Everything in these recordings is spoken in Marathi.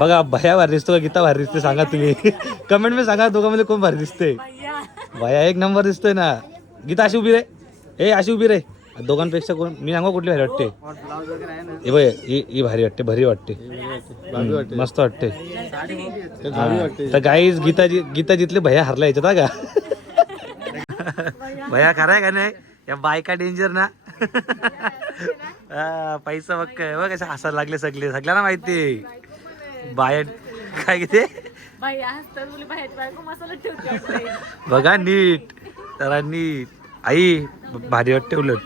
बघा भया भारी दिसतो का? गीता भारी दिसते सांगा तुम्ही. कमेंटमध्ये सांगा दोघांमध्ये कोण भारी दिसते? भया. एक नंबर दिसतोय ना. गीता अशी उभी रे. ए अशी उभी रे. दोघांपेक्षा कोण? मी सांगा कुठली भारी वाटते? हे बघ ही भारी वाटते भारी वाटते. मस्त वाटते. तर गाईज गीता जी- गीता जिथले भया हरला याच्यात का? भया खरा आहे का नाही? या बायका डेंजर ना. पैसा बघ बघ कसे हसायला लागले सगळे. सगळ्यांना माहिती बाहेर काय किती? बाई असतात मुली बाहेर बायको मसाला ठेवते वाटतंय. बघा नीट. जरा नीट. आई भारी वाटते उलट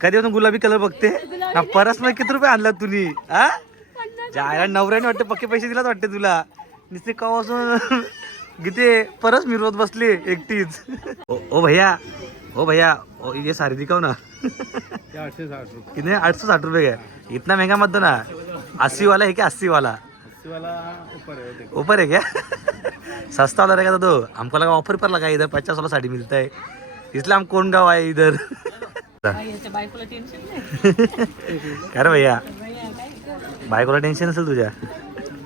कधी पण गुलाबी कलर बघते? ना परस मग किती रुपये आणला तुम्ही? हा जायला नवऱ्याने वाटते पक्के पैसे दिलाच वाटते तुला. नुसते कवासून. गीते परस मिरवत बसले एकटीच. ओ ओ भैया ओ भैया ओ ये सारी दिखाओ ना. कितने आठ सौ साठ रुपये का इतना महंगा मत दो ना. अस्सी वाला है क्या अस्सी वाला ऊपर है क्या? सस्ता वाला रहेगा तो हमको लगा ऑफर पर लगा है इधर पचास वाला साड़ी मिलता है। इसलिए हम कौन गाँव आए इधर? बाई, याच्या बायकोला टेन्शन नाही काय रे भैया। बायकोला टेन्शन असेल तुझ्या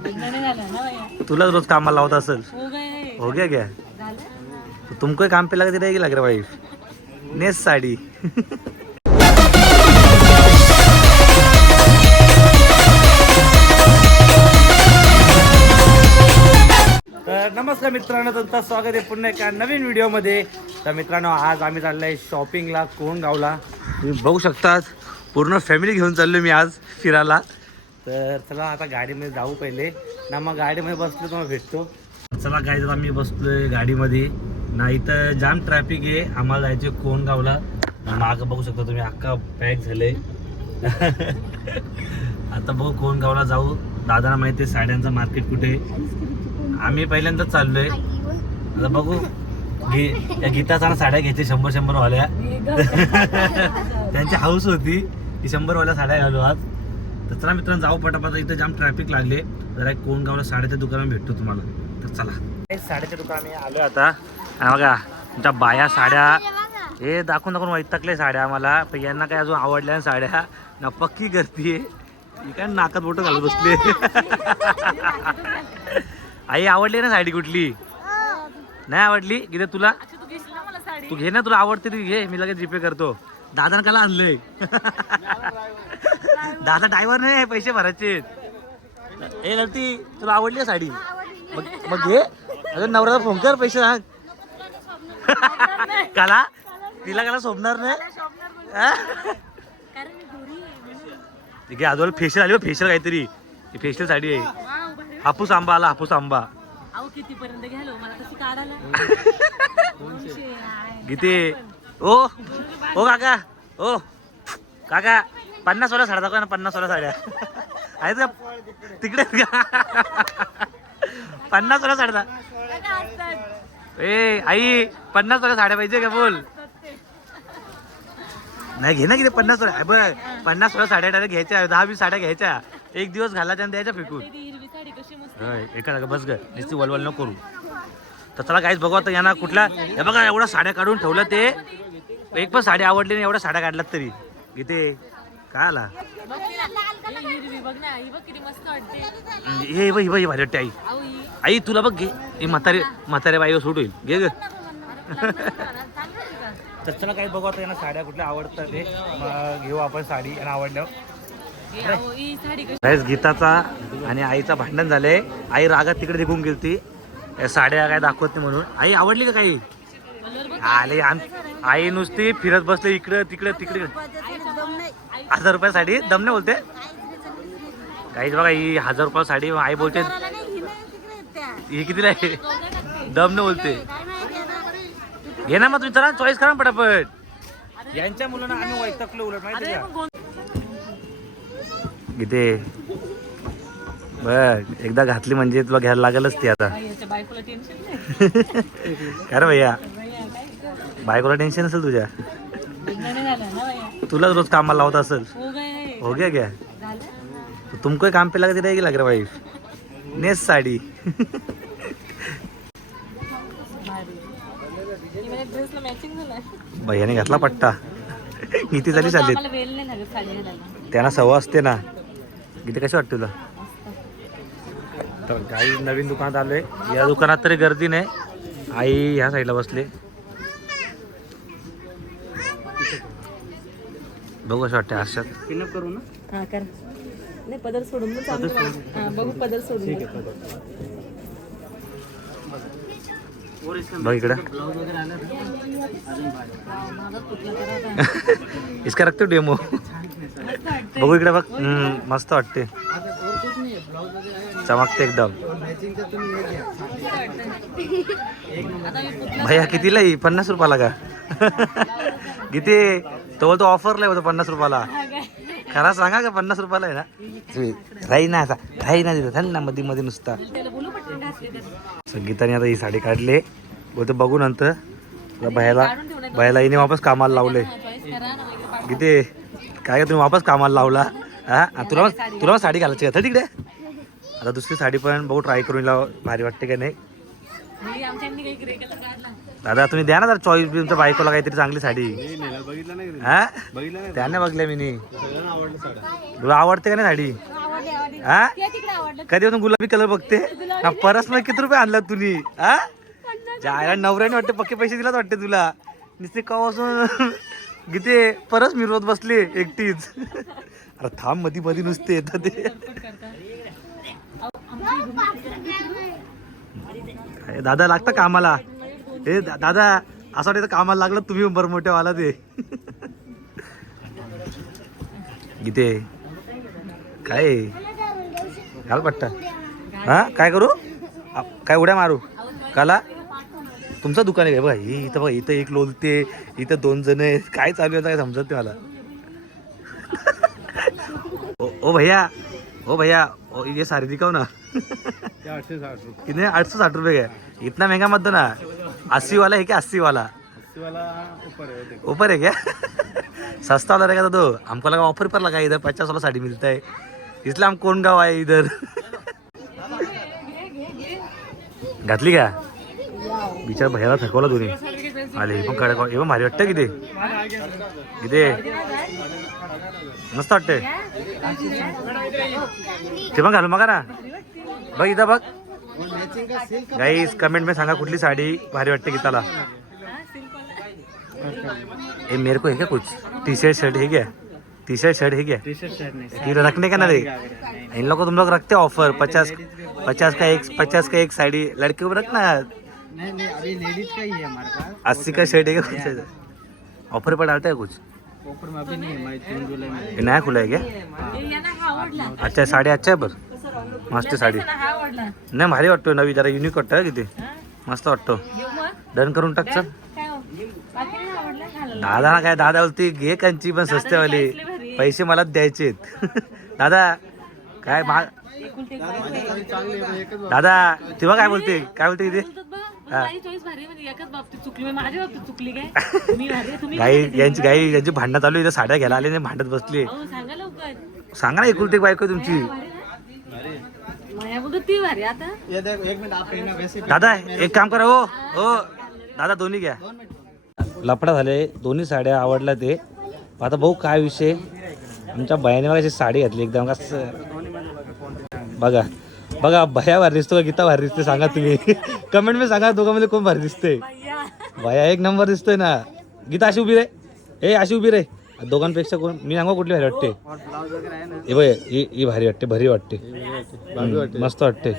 लग्न नाही झालं ना भैया? तुलाच रोज कामाला लावत असेल। हो गए। हो गया क्या? तुमको काम पे लगा रहेगी लग रहा वाइफ नेस साड़ी। नमस्कार मित्रांनो तुमचं स्वागत आहे पुन्हा एका नवीन व्हिडिओमध्ये. तर मित्रांनो आज आम्ही चाललो आहे शॉपिंगला कोण गावला तुम्ही बघू शकतात पूर्ण फॅमिली घेऊन चाललो मी आज फिरायला. तर चला आता गाडीमध्ये जाऊ पहिले. ना मग गाडीमध्ये बसलो तुम्हाला भेटतो. चला काय जर आम्ही बसलोय गाडीमध्ये. ना इथं जाम ट्रॅफिक आहे. आम्हाला जायचे कोणगावला मागं बघू शकता तुम्ही अख्खा पॅक झाले आता बघू कोणगावला जाऊ. दादाला माहिती आहे साड्यांचं मार्केट कुठे आहे. आम्ही पहिल्यांदाच चाललोय. आता बघू. गी या गीताचा साड्या घ्यायचे शंभर शंभर वाल्या त्यांची हाऊस होती. की शंभर वाल्या साड्या घालू आज. तर चला मित्रांनो जाऊ पटापट. इथं जाम ट्रॅफिक लागले. जरा एक कोणगावला साड्याच्या दुकानात भेटतो तुम्हाला. तर चला. साड्याच्या दुकानात आलो आता. बघा त्या बाया साड्या. हे दाखवून दाखवून वैतकले साड्या आम्हाला. पण यांना काय अजून आवडल्या साड्या. ना पक्की गर्दी आहे. काय नाकात बोट घालत बसले. आई आवडली ना साडी कुठली? नाही आवडली? किती तुला तू घे ना तुला आवडते ती घे. मी लगेच जीपे करतो. दादा काला आणलंय. दादा ड्रायव्हर नाही पैसे भरायचे ए लढती तुला आवडली साडी? मग मग घे. अजून नवऱ्याला फोन कर पैसे सांग. काला तिला काला सोबणार नाही. घे आजोबाला फेशियल आली फेशियल काहीतरी. ही फेशियल साडी आहे. हापूस आंबा आला हापूस आंबा. अहो किती पर्यंत घ्यालो मला कशी काढायला. दोनशे आहे. किती? ओ ओ काका. ओ. काका पन्नास वाला साड्या दाखवा ना पन्नास वाला साड्या. आहेत का? तिकडे आहेत का? पन्नास वाला साड्या दा- असतात? ए आई पन्नास वाला साड्या पाहिजे का? बोल. ते. नाही घे ना किती पन्नास वाला बरं पन्नास वाला साड्या डायरेक्ट घ्यायच्या दहा वीस साड्या घ्यायच्या. एक दिवस घालायच्या आणि द्यायच्या फेकून. होय, एका जागा बस ग. नुसती वलवल नको करू. तर चला काहीच बघू आता यांना कुठला हे बघा एवढ्या साड्या काढून ठेवलं ते. एक पण साडी आवडली नाही एवढ्या साड्या काढल्यात तरी. इथे काय आला? ना, ही बघ ना. ही हे बाई बाई भारी वाटते आई. आई तुला बघ घे. हे म्हातारे म्हातारे बाईवर सूट होईल. घे ग? तर चला काही बघू आता यांना साड्या कुठल्या आवडतात ते. मग घेऊ आपण साडी आणि आवडल्यावर. साडी गीताचा आणि आईचा भांडण झालंय. आई रागात तिकडे निघून गेलती. या साड्या काय दाखवत नाही म्हणून. आई आवडली का काही? आले आई नुसती फिरत बसले इकडं तिकडं तिकडे. हजार रुपये साडी? दमने बोलते? काहीच बघा ही हजार रुपये साडी आई बोलते. ही कितीला आहे? दमने बोलते. घे ना मग तुम्ही चला चॉईस करा पटापट. यांच्या मुलांना आम्ही वैतकलो उलट माहिती किती बर एकदा घातली म्हणजे तुला घ्यायला लागेलच ती आता. काय रे भैया? बायकोला टेन्शन असेल तुझ्या? तुलाच रोज कामाला लावत असेल. हो हो गया क्या? तुमको काम पे लगा रहेगी लग रहा वाइफ नेस साडी. भैयाने घातला पट्टा. किती झाली चालली. लागत त्यांना सवय असते ना. किती कशी वाटते तुला? तर काही नवीन दुकानात आलोय. या दुकानात तरी गर्दी नाही. आई ह्या साईडला बसले. बघू असं वाटतं आरशात. पिनअप करू ना? हा कर. नाही पदर सोडून मग चालू हा बघू पदर सोडून. और इसका बघ. इकडं. इसका रखते डेमो बघू इकडे बघ. मस्त वाटते चमकते एकदम. भैया कितीला ही पन्नास रुपयाला का? किती? तो तो ऑफरला होतो पन्नास रुपयाला. खरा सांगा का पन्नास रुपयाला आहे ना? राही ना असा राही ना तिथं. ना मध्ये मध्ये नुसता. संगीताने आता ही साडी काढली. बोलतो बघू नंतर. भयाला भयाला हिने वापस कामाला लावले. किती? काय तुम्ही वापस कामाला लावला? हा? तुला तुला साडी घालायची आता तिकडे. आता दुसरी साडी पण बघू ट्राय करून हिला भारी वाटते का नाही? मुली आमच्यानी काही ग्रे कलर काढला दादा तुम्ही द्या ना जरा चॉईस तुमच्या बायकोला काहीतरी चांगली साडी. बघितलं नाही हा? बघितलं नाही त्याने बघले मी नी. तुला आवडते का नाही साडी? आवडली आवडली. हा? ते तिकडे आवडलं. कधी होतं गुलाबी कलर बघते? ना परस मग किती रुपये आणला तुम्ही हा? जायला नवऱ्याने वाटते पक्के पैसे दिलाच वाटते तुला. नुसते कवासून गीते परत मिरवत बसले एकटीच. अरे थांब मधी मधी नुसते येतात ते. दादा लागतं कामाला. हे दादा असं वाटतं कामाला लागलं तुम्ही उंबर मोठ्या वाला ते. गीते काय घाल पट्टा. हा काय करू? काय उड्या मारू? काला? तुमचं दुकान आहे बघा हे इथं बघा इथं एक लोलते इथं दोन जण आहेत. काय चालू आहे काय समजत नाही मला. ओ, भैया ओ भैया ओ ये सारी दिखाओ ना. आठशे साठ रुपये कितने आठ सौ साठ रुपये का इतना महंगा मत दो ना. अस्सी वाला है क्या अस्सी वाला वाला ऊपर है ऊपर है क्या? सस्ता वाला रहेगा तो दो. हमको लगा ऑफर पर लगा इधर. पचास वाला साड़ी मिलता है. इसलिए हम कौन गाँव आए इधर? घातली का बिचार भैयाला थकवला तुम्ही आले हे पण कडे हे पण भारी वाटतं किती? किती? मस्त वाटते ते पण घालू मग ना बघ इथं बघ. का गाईस कमेंट में सांगा कुठली साडी भारी वाटते गीताला. ये मेरे को है क्या कुछ? टी शर्ट शर्ट है क्या? टी शर्ट शर्ट है क्या? टी शर्ट शर्ट नहीं रखने का ना रे? इन लोग को तुम लोग रखते ऑफर पचास पचास का एक पचास का एक साड़ी लड़के को रखना नहीं नहीं अभी लेडीज का ही है हमारे पास। अस्सी का शर्ट है क्या कुछ? ऑफर पर डालता है कुछ? ऊपर में अभी नहीं है हमारी तीन जुलाई में। नया खुला है क्या? हे हा अच्छा साडी अच्छा आहे बरं मस्त साडी। हा नाही भारी वाटतो नवी जरा युनिक वाटतं किती? मस्त वाटतो डन करून टाक चल। काय हो? दादा ना काय दादा बोलती घे कंची पण भारी. पैसे मलाच द्यायचे दादा काय मा दादा तेव्हा काय बोलते? काय बोलते किती? माझी चॉईस भारी आहे म्हणजे एकाच बाबतीत चुकली म्हणजे माझ्या बाबतीत चुकली काय? तुम्ही भारी आहे, तुम्ही गाई भारी आहे. यांची गाई यांची भांडणं चालू आहे, इथं साड्या घ्यायला आले नाही भांडत बसली अहो, सांगा लवकर. सांगा ना एकुलती एक बायको आहे तुमची. भारी ना? माया बोलतो ती भारी आता. ये देखो एक मिनट आप पहना वैसे दादा एक काम करा हो हो. दादा दोन्ही घ्या. दोन मिनट. लफडा झाले दोन्ही साड्या आवडल्या ते. आता भाऊ काय विषय? आमच्या बयाने बघा अशी साडी घातली एकदम कस बघा. बघा भया भारी दिसतो का? गीता भारी दिसते सांगा तुम्ही. कमेंटमध्ये सांगा दोघांमध्ये कोण भारी दिसते भैया भया एक नंबर दिसतोय ना. गीता अशी उभी रे. ए अशी उभी रे. दोघांपेक्षा कोण? मी सांगा कुठली भारी वाटते? है हे बघ ही भारी वाटते. भारी वाटते. मस्त वाटते.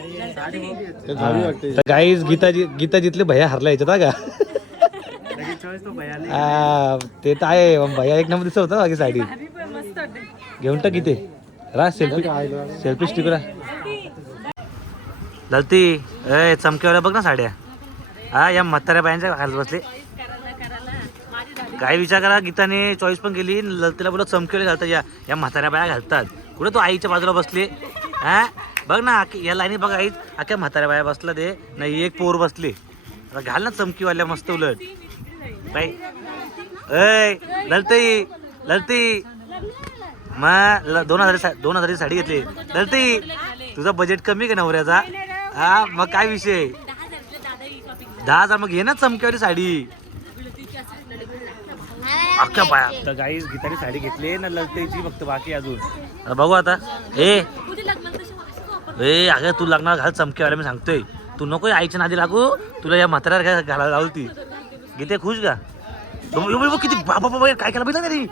तर गाईज गीता जी गीता जिथले भैया हरला याच्यात का? तो तर आहे भैया एक नंबर दिसत होता बाकी साडी. भारी पण मस्त वाटते घेऊन टाक किती रा सेल्फी सेल्फी स्टिक रा ललती ए चमकेवाल्या बघ ना साड्या. हा या म्हाताऱ्या बायांच्या घालत बसले. काय विचार करा गीताने चॉईस पण केली ललतीला बोला चमकेवाले घालतात या या म्हाताऱ्या बाया घालतात. कुठे तो आईच्या बाजूला बसले? हा? बघ ना या लाईनी बघ आईच अख्या म्हाताऱ्या बाया बसला ते नाही एक पोर बसले. आता घाल ना चमकीवाल्या मस्त उलट. बाई. ऐ ललती ललती. मग ल- दोन हजार दोन हजाराची साडी घेतली. ललती तुझा बजेट कमी का नवऱ्याचा? हा मग काय विषय? दहा ही हजार मग घे ना चमकीवाली साडी. अख्ख्या बाया. तर गाई गीताने साडी घेतली ना ललतेची फक्त बाकी अजून. आता बघू आता. ए. ए अगं तू लग्नाला घाल चमकेवाला मी सांगतोय. तू नको आईच्या नादी लागू. तुला या म्हाताऱ्याला काय घालायला लावू ती. गीते खुश का? किती बाबा बाबा काय केला बघितलं तरी.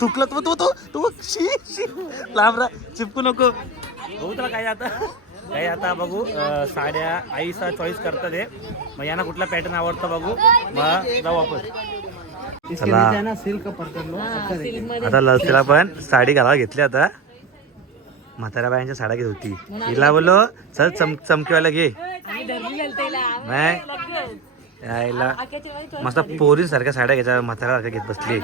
चुकलं तू तू तू तू शी शी. लांब चिपकू नको. बघू तुला काय आता काय आता बघू साड्या आईचा चॉईस करतात हे. मग यांना कुठला पॅटर्न आवडतं बघू. मग जाऊ वापस चला. आता लसीला पण साडी घालायला घेतली आता. म्हाताऱ्या बायांच्या साड्या घेत होती. हिला बोललो चल चम चमकीवाला घे. नाही. तो- मस्त पोरी सारख्या साड्या घ्यायच्या म्हाताऱ्या घेत बसली.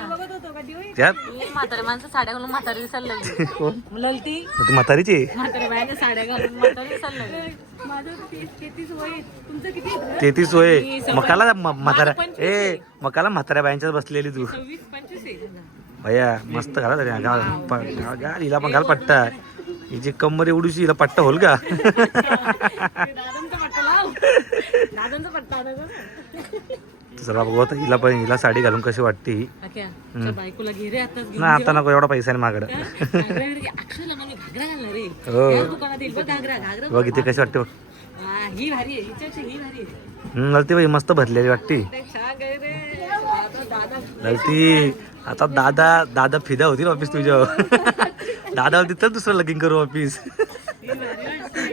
त्यात? हे म्हातारे माणसं साड्या घालून म्हातारी दिसायला लागली कोण? ललती तू म्हातारीची म्हातारे बायाने साड्या घालून म्हातारी दिसायला लागली माझं तेहतीस वय तुमचं किती तेहतीस होय मी मकाला म्हाताऱ्या ए. मकाला म्हाताऱ्या बायांच्याच बसलेली तू. पंचवीस आहे. भैया मस्त घाला तरी घाल प- घाल हिला पण घाल पट्टा. हिची कम्मर एवढीशी हिला पट्टा होल का? दादांचा पट्टा लाव. दादांचा पट्टा आणायचा. चला बघू आता हिला पण हिला साडी घालून कशी वाटते ही. आक्या, तुझ्या बायकोला घे रे आताच घेऊन ना आता नको एवढा पैसा नाही घालणार रे हो. बघ इथे कशी वाटते बघ. हा, ही भारी आहे ही आहे. बाई मस्त भरलेली वाटते. ते छान आहे रे दादा दादा ललती आता दादा दादा फिदा होतील ऑफिस तुझ्या दादा होती तर दुसरं लगीन करू ऑफिस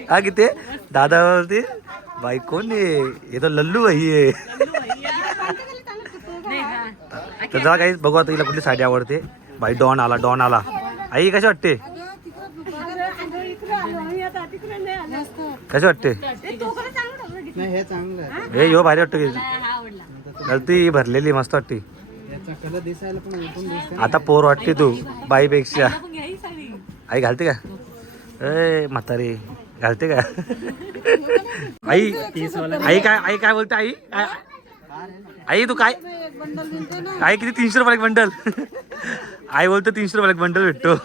हा किती? दादा होती? बाई कोण आहे? हे तर लल्लू बाई आहे. नाही तर जरा काही बघू आता हिला कुठली साडी आवडते. बाई डॉन आला डॉन आला. आई कशी वाटते? कशी वाटते? नाही हे चांगलं आहे. हे यो भारी वाटतं हा गलती भरलेली मस्त वाटते. आता पोर वाटते तू बाईपेक्षा. आई घालते का? ए म्हातारी घालते का? आई आई काय आई काय बोलते आई? आई तू काय? आई किती? तीनशे रुपयाला एक बंडल आई बोलते तीनशे रुपयाला एक बंडल भेटतो.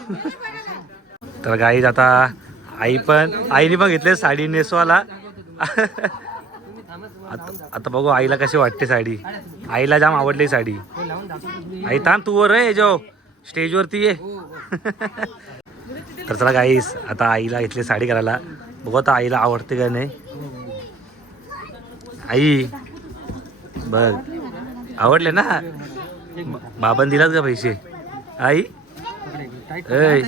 तर गाई आता आई पण आईने पण घेतले साडी नेसवाला. आता आता बघू आईला कशी वाटते साडी. आईला जाम आवडली साडी. आई थांब तू वर रे जो स्टेजवरती ये. तर चला गाईस आता आईला घेतली साडी करायला. बघू आता आईला आवडते का नाही. आई बघ आवडले ना? बाबान दिलात का पैसे? आई? ऐ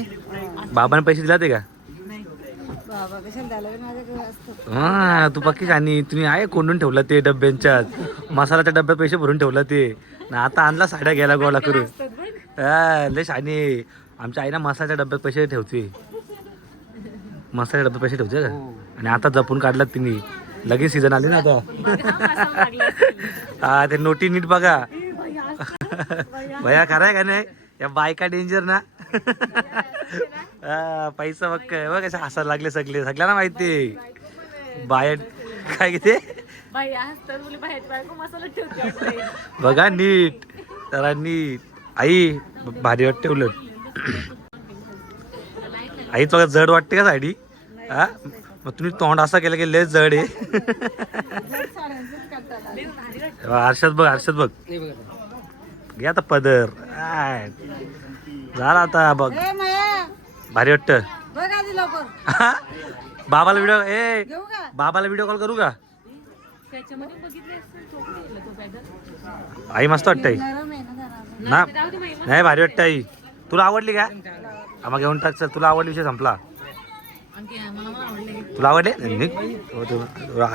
बाबाने पैसे दिलात का? हा तू पक्की आणि तुम्ही आहे कोंडून ठेवला ते डब्यांच्यात मसाल्याच्या डब्यात पैसे भरून ठेवला ते. ना आता आणला साड्या घ्यायला गोळा करून. हा, लय शाने आमच्या आईना मसाल्याच्या डब्यात पैसे ठेवते. मसाल्याच्या डब्यात पैसे ठेवते का? आणि आता जपून काढलात तिने. लगेच सीझन आली ना आता. हा ते नोटी नीट बघा. भया. खराय का नाही? या बायका डेंजर ना. पैसा बघ काय बघ कसे हसायला लागले सगळे. सगळ्यांना माहिती बाहेर काय किती? ठेवते बघा नीट. जरा नीट. आई भारी वाटते उलट. आई तुला जड वाटते का साडी हा? मग तुम्ही तोंड असा केलं की लय जड आहे. आरशात बघ आरशात बघ. घे आता पदर. आय. झाला आता बघ. भारी वाटत. बाबाला व्हिडिओ ए बाबाला व्हिडिओ कॉल करू का? आई मस्त वाटत आई. ना. नाही भारी वाटत आई. तुला आवडली का? मग घेऊन टाक चल. तुला आवडली विषय संपला आणखी मला पण आवडले तुला आवडले?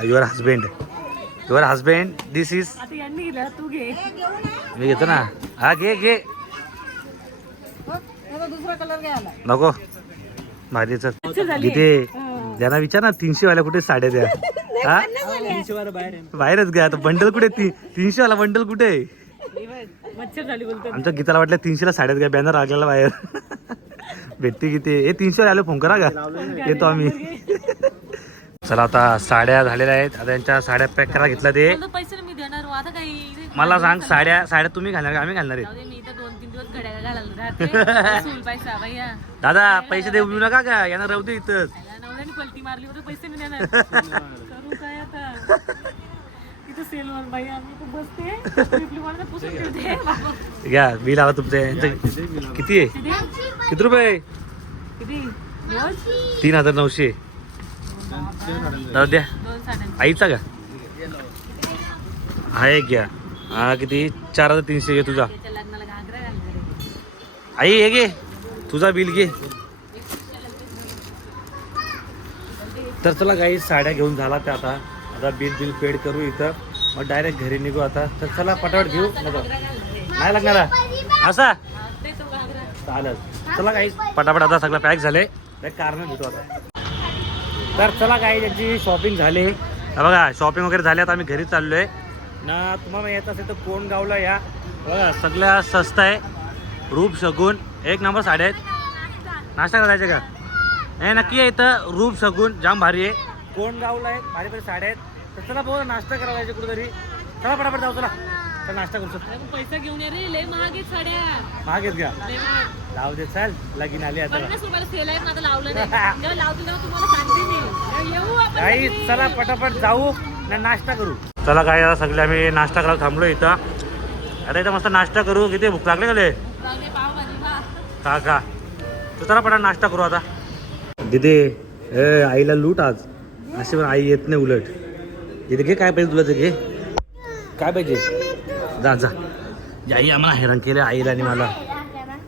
Your husband your husband this is आता यांनी गेला तू घे. मी घेतो ना. हा घे घे. दुसरा कलर घ्यायला नको. भारी चल. किती ज्यांना विचार ना तीनशे वाल्या कुठे साड्या द्या. हा? बाहेरच घ्या. आता बंडल कुठे ती तीनशे वाला बंडल कुठे आहे? मच्छर झाली बोलतो आमच्या गीताला वाटलं तीनशेला साड्यात घ्या बॅनर लागलेला बाहेर. भेटते किती हे तीनशे आले फोन करा का? येतो आम्ही. चला आता साड्या झालेल्या आहेत. आता यांच्या साड्या पॅक करायला घेतल्या ते. बोलतो, पैसे मी देणार हो, आता काही मला सांग साड्या साड्या तुम्ही घालणार का? आम्ही घालणार आहे जाऊ दे मी तर दोन तीन दिवस घड्याला घालायला राहते. वसूल पैसा भैया. दादा पैसे देऊ देऊ नका का? यांना राहू दे इथंच. या नवऱ्याने पलटी मारली होती पैसे नाही देणार. करू काय आता? तिथं सेलवर बाई आम्ही खूप बसते. आपली मला पुसून ठेवते बाबा. घ्या बिल आला तुमचं यांचं किती आहे? किती? किती रुपये किती? तीन हजार नऊशे. जाऊ द्या. दोन साड्यांचे आईचा का? हा एक घ्या. हा किती? चार हजार तीनशे घे तुझा. त्याच्या लग्नाला घागरा घालणार आहे. आई हे घे. तुझा बिल घे. तर चला काही साड्या घेऊन झाला त्या आता. आता बिल बिल पेड करू इथं. मग डायरेक्ट घरी निघू आता. तर चला पटापट घेऊ. नको. नाही लागणार? असा? ते तो घागरा चालेल. चला काही. पटापट आता सगळं पॅक झाले. कारण घेतो आता. तर चला काही त्यांची शॉपिंग झाली. बघा शॉपिंग वगैरे झाली. आता आम्ही घरी चाललोय. ना तुम्हाला येत असेल तर कोण गावला या. बघा सगळ्या स्वस्त आहे. रूप शगून एक नंबर साड्या आहेत. नाश्ता करायचे का? हे नक्की आहे इथं. रूप शगून जाम भारी आहे. कोण गावला आहे? भारी भारी साड्या आहेत. तर चला बघा नाश्ता करायला जायचं कुठेतरी. चला पटापट जाऊ चला. चला नाश्ता करू पैसा घेऊन ये रे लय महाग आहेत साड्या. महाग आहेत लय महाग. जाऊ दे चल. लगीन आली आता. पन्नास रुपयाला सेल आहे माझं लावलं नाही. जेव्हा लावतो तेव्हा तुम्हाला सांगते मी. तेव्हा येऊ आपण काही सगळे. चला पटापट जाऊ ना नाश्ता करू. चला काय आता सगळे आम्ही नाश्ता करायला थांबलो इथं. आता इथं मस्त नाश्ता करू. किती भूक लागले का लागले पावभाजी खा. का का तर चला पटा नाश्ता करू आता. दिदे ए आईला लूट आज. अशी पण आई येत नाही उलट. दिदे घे काय पाहिजे तुला ते घे. काय पाहिजे? जा जा. जी आई आम्हाला हैराण केलं आईला आणि मला.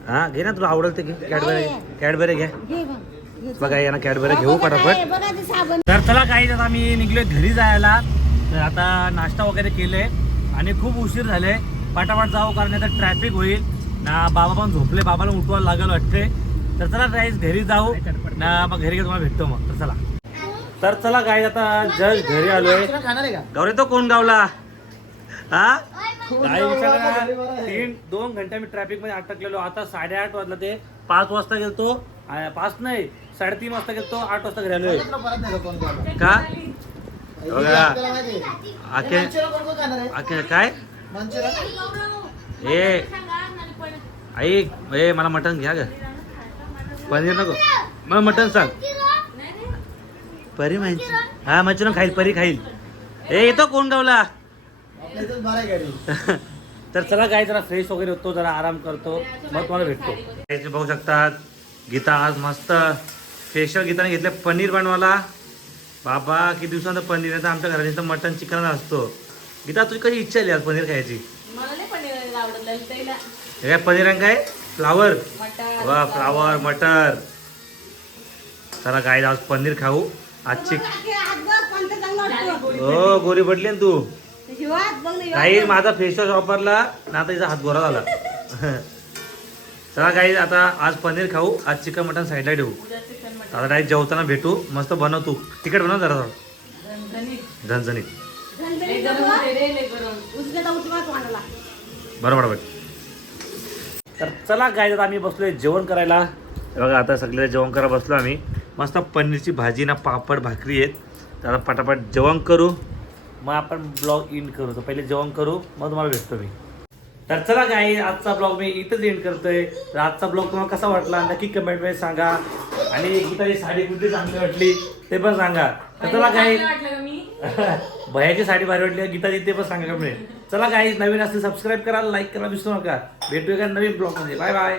हा घे ना तुला आवडेल ते घे. कॅडबरी कॅडबरी घ्या बघा यांना कॅडबरी घेऊ पटापट. बघा ते साबण. तर चला काही आता आम्ही निघलोय घरी जायला. तर आता नाश्ता वगैरे केले आणि खूप उशीर झाले. पटापट जाऊ कारण आता ट्रॅफिक होईल. ना बाबा पण झोपले बाबाला उठवायला लागेल वाटते. तर चला गाईज घरी जाऊ. ना मग घरी तुम्हाला भेटतो मग. तर चला. तर चला गाईज आता जस्ट घरी आलोय. गौरी तो कोण गावला? हा? काय विचार करा, तीन दोन घंटे मी ट्रॅफिकमध्ये अटकलेलो. आता साडेआठ वाजला ते. पाच वाजता गेलतो. पाच नाही साडेतीन वाजता गेलतो. आठ वाजता घरी आलोय. का काय? ए. आई ए मला मटण घ्या ग. पनीर नको. मला मटण सांग. परी माहिती हा मच्छर खाईल परी खाईल. ए येतो कोण गावला? तर चला काय जरा फ्रेश वगैरे होतो जरा आराम करतो. मग तुम्हाला भेटतो. बघू शकतात गीता आज मस्त स्पेशल गीताने घेतलं पनीर बनवायला. बाबा किती दिवसांत पनीर आहे. तर आमच्या घरात मटन चिकन असतो. गीता तुझी कशी इच्छा आली आज पनीर खायची? हे काय पनीर आहे? काय फ्लावर वा फ्लावर मटर. चला काय आज पनीर खाऊ. आजची हो गोरी पडली ना तू. काही माझा फेस वॉश वापरला ना आता तिचा हात गोरा झाला. चला काही आता आज पनीर खाऊ आज चिकन मटन साईडला ठेवू. आता डायरेक्ट जेवताना भेटू मस्त बनवतो तिकट बनव जरा झणझणीत. झणझणीत बरोबर बरोबर. तर चला काय आता आम्ही बसलोय जेवण करायला. बघा आता सगळे जेवण करायला बसलो आम्ही. मस्त पनीरची भाजी ना पापड भाकरी आहेत. तर आता पटापट जेवण करू. मग आपण ब्लॉग इन करू. तर पहिले जेवण करू. मग तुम्हाला भेटतो मी. तर चला काय आजचा ब्लॉग मी इथंच एंड करतोय. तर आजचा ब्लॉग तुम्हाला कसा वाटला नक्की कमेंटमध्ये सांगा. आणि गीताची साडी कुठली चांगली वाटली ते पण सांगा. तर चला काय भयाची साडी भारी वाटली गीताची ते पण सांगा कमेंट चला काही नवीन असते सबस्क्राईब करा लाईक करा विसरू नका. भेटूया का नवीन ब्लॉगमध्ये. Bye bye